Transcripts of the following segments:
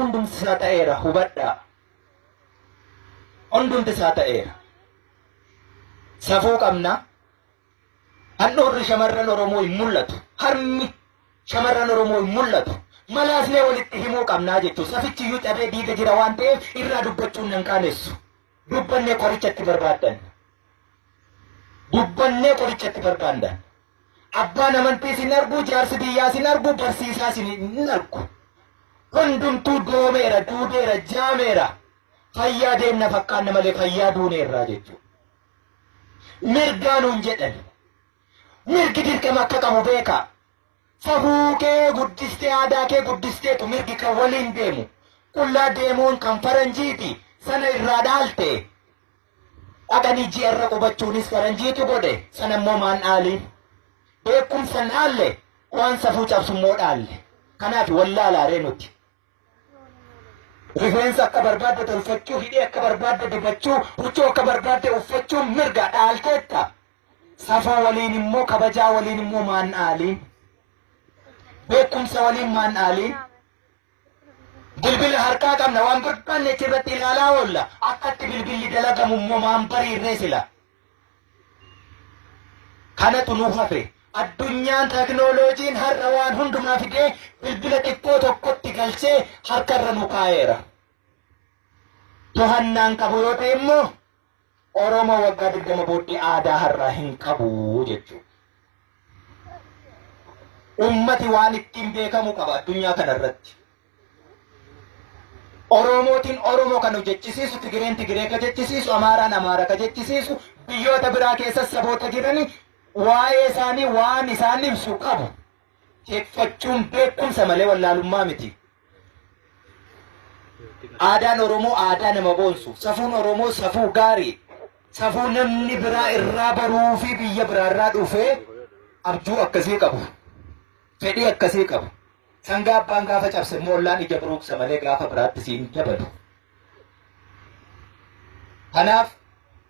hundumti isaa ta'eera hubadhaa. Hundumti isaa ta'eera. Safuu qabna. Handhuurri shamarran Oromoo hin mul'atu. Harmi shamarran Oromoo hin mul'atu. Malaasnee walitti himuu qabnaa jechuudha. Safichi iyyuu cabee diiga jira waan ta'eef irraa dubbachuun nan qaanessu. Dubbannee qorichatti barbaaddan. Dubbannee qorichatti barbaaddan. Abbaan amantii sin argu, jaarsi biyyaa sin argu, barsiisaa sin argu. Hundumtuu doomeera, duudeera, jaameera. Fayyaa deemna fakkaanna malee fayyaa duuneerraa jechuudha. Mirgaanuun jedhan. Mirgi dirqama akka qabu beeka. Safuu kee guddistee aadaa kee guddisteetu mirgi kan waliin deemu. Qullaa deemuun kan faranjiiti. Sana irraa dhaalte. Dhaqanii ji'arra qubachuunis faranjiitu godhe. Sana immoo maan dhaaliin. Beekumsa dhaalle waan safuu cabsummoo dhaalle. Kanaaf wallaalaaree nuti. Rifeensa akka barbaadde tolfachuu, hidhee akka barbaadde dibachuu, huccuu akka barbaadde uffachuu mirga dhaalteetta. Safuu waliin immoo kabajaa waliin immoo maan dhaaliin. Beekumsa waliin maan dhaaliin. Bilbila harkaa qabna waan barbaanne achirratti ilaalaa oolla. Akkatti bilbilli dalagamu immoo maan bariirree sila. Kanatu nu hafe. Addunyaan teknooloojiin har'a waan hundumaa fidee bilbila xiqqoo tokkotti galchee harkarra nu kaa'eera. To'annaan qabu yoo ta'e immoo Oromoo waggaa 20 booddee aadaa har'aa hin qabu jechuudha. Ummati waan ittiin beekamu qaba addunyaa kanarratti. Oromootiin Oromoo kan hojjechisiisu, Tigireen Tigiree ka jechisiisu, Amaaraan Amaara ka jechisiisu, biyyoota biraa keessa saboota jiranii waa'ee isaanii waan isaan ibsu qabu. Jeeffachuun beekumsa malee wallaalummaa miti. Aadaan Oromoo aadaa nama boonsu. Safuun Oromoo safuu gaarii. Safuu namni biraa irraa baruu fi biyya biraarraa dhufee abjuu akkasii qabu. Fedhii akkasii qabu. Sangaa abbaan gaafa cabse moollaan ija buruqsa malee gaafa biraatti siin dabalu. Kanaaf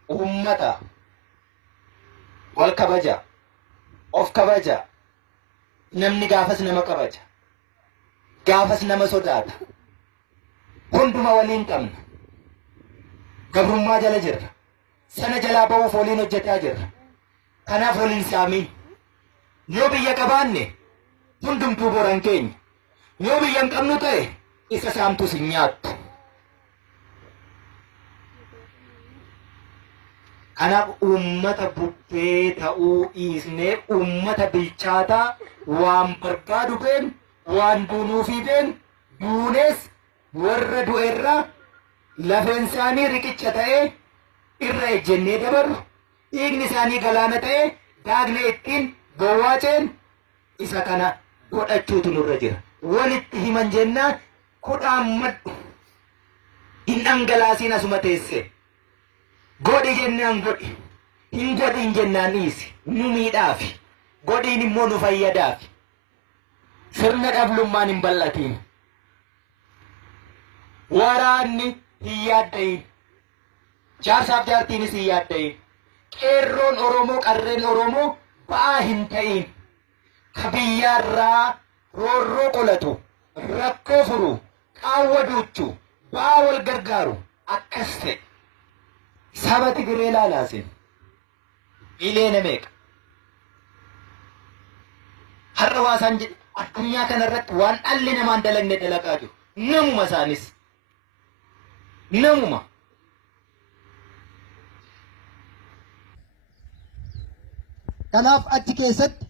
uummata wal kabaja, of kabaja. Namni gaafas nama kabaja. Gaafas nama sodaata. Hunduma waliin qabna. Gabrummaa jala jirra. Sana jalaa ba'uuf waliin hojjetaa jirra. Kanaaf waliin saamiin. Yoo biyya qabaanne hundumtuu boran keenya. Yoo biyya hin qabnu ta'e isa saamtus hin nyaattu. Kanaaf uummata bubbee ta'uu dhiisnee uummata bilchaataa waan barbaadu been waan duunuufii been duunees warra du'eerraa lafeen isaanii riqicha ta'ee irra ejjennee dabarru dhiigni isaanii galaana ta'ee daagne ittiin gowwaaceen isa kana godhachuutu nurra jira. Walitti himan jennaan kudhaan maddu hin dhangalaasiin asuma teesse. Godhi jennaan godhi. Hin godhin jennaan dhiisi. Nu miidhaafi. Godhiin immoo nu fayyadaafi. Sirna dhablummaan hin bal'atiin. Waraanni hin yaaddayin. Jaarsaaf jaartiinis hin yaaddayin. Qeerroon Oromoo qarreen Oromoo ba'aa hin ta'in. Ka biyyaarraa roorroo qolatu, rakkoo furu, qaawwa duuchu, ba'aa wal gargaaru akkas ta'e. Saba Tigiree ilaalaasin. Miiliyoona meeqa? Har'a waasaan jedhe addunyaa kanarratti waan dhalli namaa hin dalagne dalagaa jiru. Namuma isaanis. Namuma. Kanaaf achi keessatti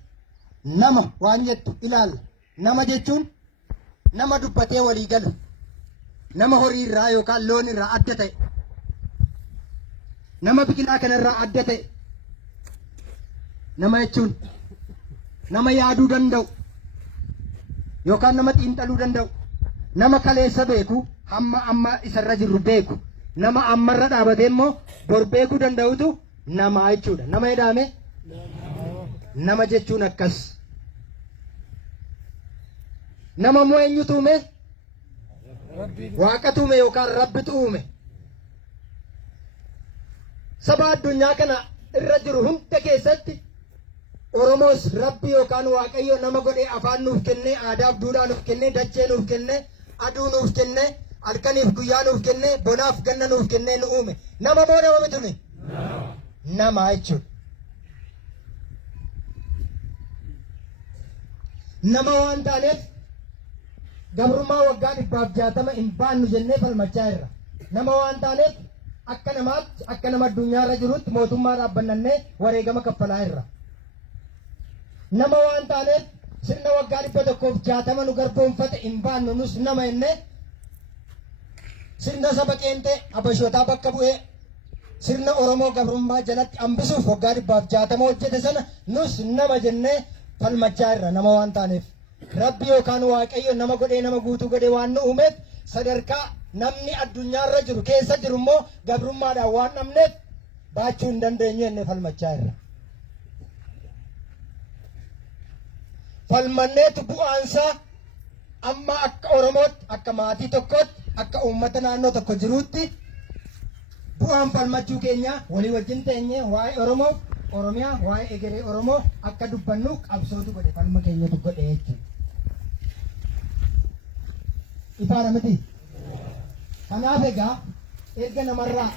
nama waan jettu ilaalla. Nama jechuun nama dubbatee walii galu. Nama horii irraa yookaan loon irraa adda ta'e. Nama biqilaa kanarraa adda ta'e. Nama jechuun nama yaaduu danda'u yookaan nama xiinxaluu danda'u. Nama kaleessa beeku hamma amma isarra jirru beeku. Nama ammarra dhaabatee immoo bor beekuu danda'utu nama jechuudha. Nama jedhame nama jechuun akkas. Nama moo eenyutu uume? Waaqatu uume yookaan rabbitu uume. Saba addunyaa kana irra jiru hunda keessatti Oromoos rabbi yookaan waaqayyo nama godhee afaan nuuf kennee, aadaaf duudhaa nuuf kennee, dachee nuuf kennee, aduu nuuf kenne halkaniif guyyaa nuuf kenne bonaaf ganna nuuf kenne nu uume nama moo nama miti nama jechuudha. Nama waan taaneef gabrummaa waggaa 160 hin baannu jennee falmachaa jirra. Nama waan taaneef akka namaatti akka nama addunyaarra jirutti mootummaa dhaabbannannee wareegama kaffalaa jirra. Nama waan taaneef sirna waggaa 160 nu garboomfate hin baannu nus nama jennee sirna saba qeenxee abashootaa bakka bu'ee sirna Oromoo gabrummaa jalatti hambisuuf waggaa 160 hojjete sana nus nama jennee falmachaa jirra. Nama waan taaneef Rabbi yookaan Waaqayyo nama godhee nama guutuu godhee waan nu uumeef sadarkaa namni addunyaarra jiru keessa jiru immoo gabrummaadhaan waan dhabneef baachuu hin dandeenyu jennee falmachaa jirra. Falmanneetu bu'aansaa amma akka Oromootti akka maatii tokkootti akka uummata naannoo tokko jiruutti bu'aan falmachuu keenya walii wajjin teenyee waa'ee Oromoo Oromiyaa waa'ee egeree Oromoo akka dubbannu qabsootu godhe falma keenyatu godhe jechuudha. Ifaadha miti. Kanaaf egaa erga namarraa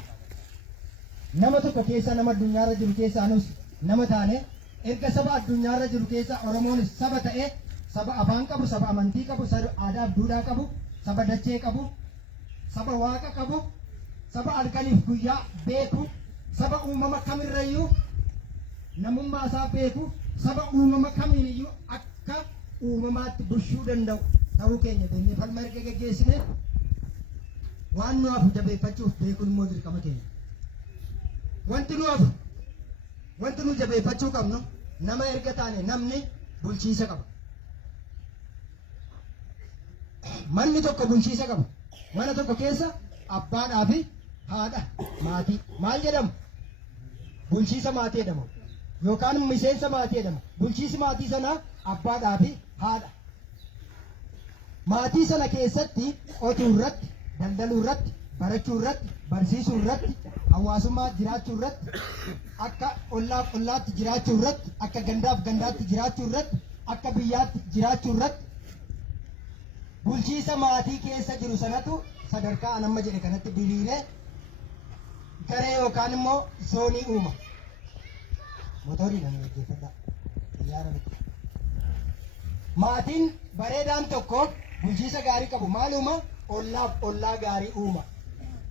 nama tokko keessa nama addunyaarra jiru keessaanis nama taane erga saba addunyaarra jiru keessa Oromoonis saba ta'ee saba afaan qabu saba amantii qabu saba aadaa fi duudhaa qabu saba dachee qabu saba waaqa qabu saba halkaniif guyyaa beeku saba uumama kamirrayyuu namummaa isaa beeku saba uumama kamiiniyyuu akka uumamaatti bulchuu danda'u ta'uu keenya beeknee falma erga geggeessine waan nu hafu jabeeffachuuf beekuun immoo dirqama keenya. Wanti nu hafu wanti nu jabeeffachuu qabnu nama erga taane namni bulchiisa qaba. Manni tokko bulchiisa qaba. Mana tokko keessa abbaadhaa fi haadha maatii maal jedhamu? Bulchiisa maatii jedhamu. Yookaan miseensa maatii jedhama. Bulchiisi maatii sanaa abbaadhaa fi haadha. Maatii sana keessatti qotuu irratti, daldaluu irratti, barachuu irratti, barsiisuu irratti, hawaasummaa jiraachuu irratti, akka ollaaf ollaatti jiraachuu irratti, akka gandaaf gandaatti jiraachuu irratti, akka biyyaatti jiraachuu irratti bulchiisa maatii keessa jiru sanatu sadarkaa an amma jedhe kanatti diriiree garee yookaan immoo zoonii uuma. Motoriidhaan gaggeeffadha. Xiyyaara miti. Maatiin bareedaan tokko bulchiisa gaarii qabu maal uuma? Ollaaf ollaa gaarii uuma.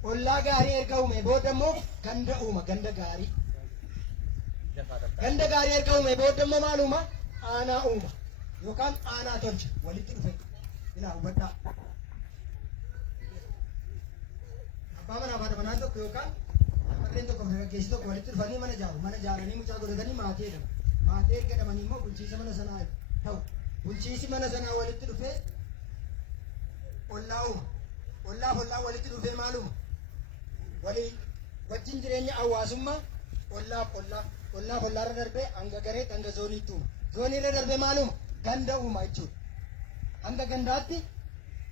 Ollaa gaarii erga uume booda immoo ganda uuma, ganda gaarii. Ganda gaarii erga uume booda immoo maal uuma? Aanaa uuma. Yookaan aanaa tolcha walitti dhufe. Ilaa hubadhaa. Abbaa manaa fi haadha manaa tokko yookaan warreen tokko dargaggeessi tokko walitti dhufanii mana ijaaru. Mana ijaaranii mucaa godhatanii maatii jedhamu. Maatii erga jedhamanii immoo bulchiisa mana sanaa ta'u. Bulchiisi mana sanaa walitti dhufee ollaa uuma. Ollaaf ollaa walitti dhufee maal uuma? Walii wajjin jireenya hawaasummaa ollaaf ollaa. Ollaaf ollaarra darbee hanga gareetti hanga zooniitti uuma. Zooniirra darbee maal uuma? Ganda uuma jechuudha. Hanga gandaatti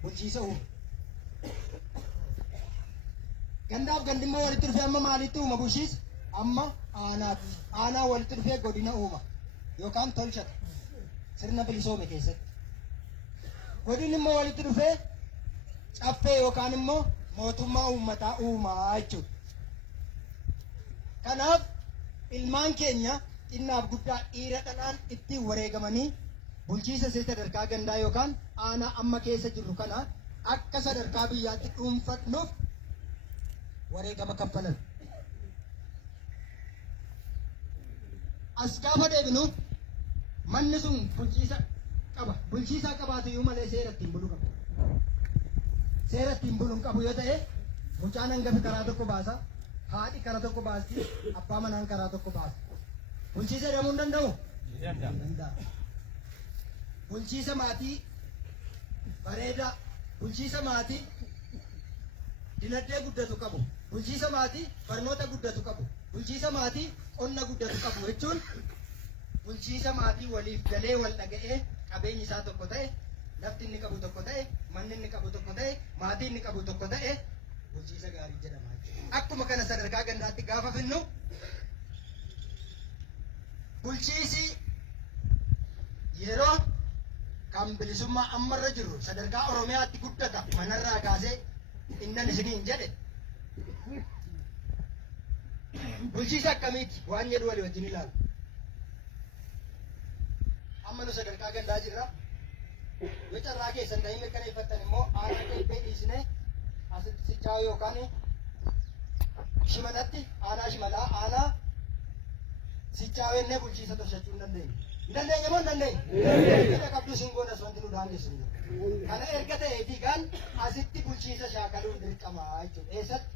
bulchiisa uuma. Gandaaf gandi immoo walitti dhufee amma maalitti uuma bulchiisa? Amma aanaatti. Aanaa walitti dhufee godina uuma. Yookaan tolchata. Sirna bilisoome keessatti. Godinni immoo walitti dhufee caffee yookaan immoo mootummaa uummataa uumaa jechuudha. Kanaaf ilmaan keenya xinnaaf guddaa dhiira dhalaan ittiin wareegamanii bulchiisa sadarkaa gandaa yookaan aanaa amma keessa jirru kana akka sadarkaa biyyaatti dhuunfannuuf wareegama kaffalan. As gaafa deebinu manni sun bulchiisa qaba. Bulchiisaa qabaatu iyyuu malee seera ittiin bulu qaba. Seera ittiin bulu hin qabu yoo ta'e mucaan hangafi karaa tokko baasa, haadhi karaa tokko baasti, abbaa manaan karaa tokko baasa. Bulchiisa jedhamuu hin danda'u? Danda'a. Bulchiisa maatii bareedaa, bulchiisa maatii dinagdee guddatu qabu, bulchiisa maatii barnoota guddatu qabu, bulchiisa maatii qonna guddatu qabu jechuun bulchiisa maatii waliif galee wal dhaga'ee qabeenyi isaa tokko ta'e, lafti inni qabu tokko ta'e, manni inni qabu tokko ta'e, maatii inni qabu tokko ta'e bulchiisa gaarii jedhama. Akkuma kana sadarkaa gandaatti gaafa finnu bulchiisi yeroo kan bilisummaa ammarra jiru sadarkaa Oromiyaatti guddata manarraa kaasee innan isiniin jedhe bulchiisa akkamiiti waan jedhu walii wajjin ilaalu. Amma nu sadarkaa gandaa jirra. Yoo carraa keessan ta'ee mirkaneeffattan immoo aanaa dheebbee dhiisnee asitti sichaa'u yookaan shimalatti aanaa shimalaa aanaa sichaa'ennee bulchiisa tolchachuu hin dandeenye. Hin dandeenye moo hin dandeenye? Hin qabdu singoon wanti nu daangessu. Kana erga ta'eetii kan asitti bulchiisa shaakaluun dirqamaa jechuudha. Eessatti?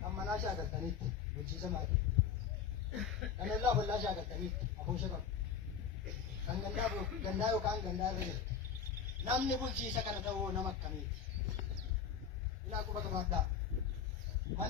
Kan manaa shaakaltaniitti bulchiisa maatii. Kan ollaa ollaa shaakaltaniitti afoosha qabu. Kan gandaa yookaan gandaa irra jirtu. Namni bulchiisa kana ta'uu nama akkamiiti? Ilaa quba qabaadhaa.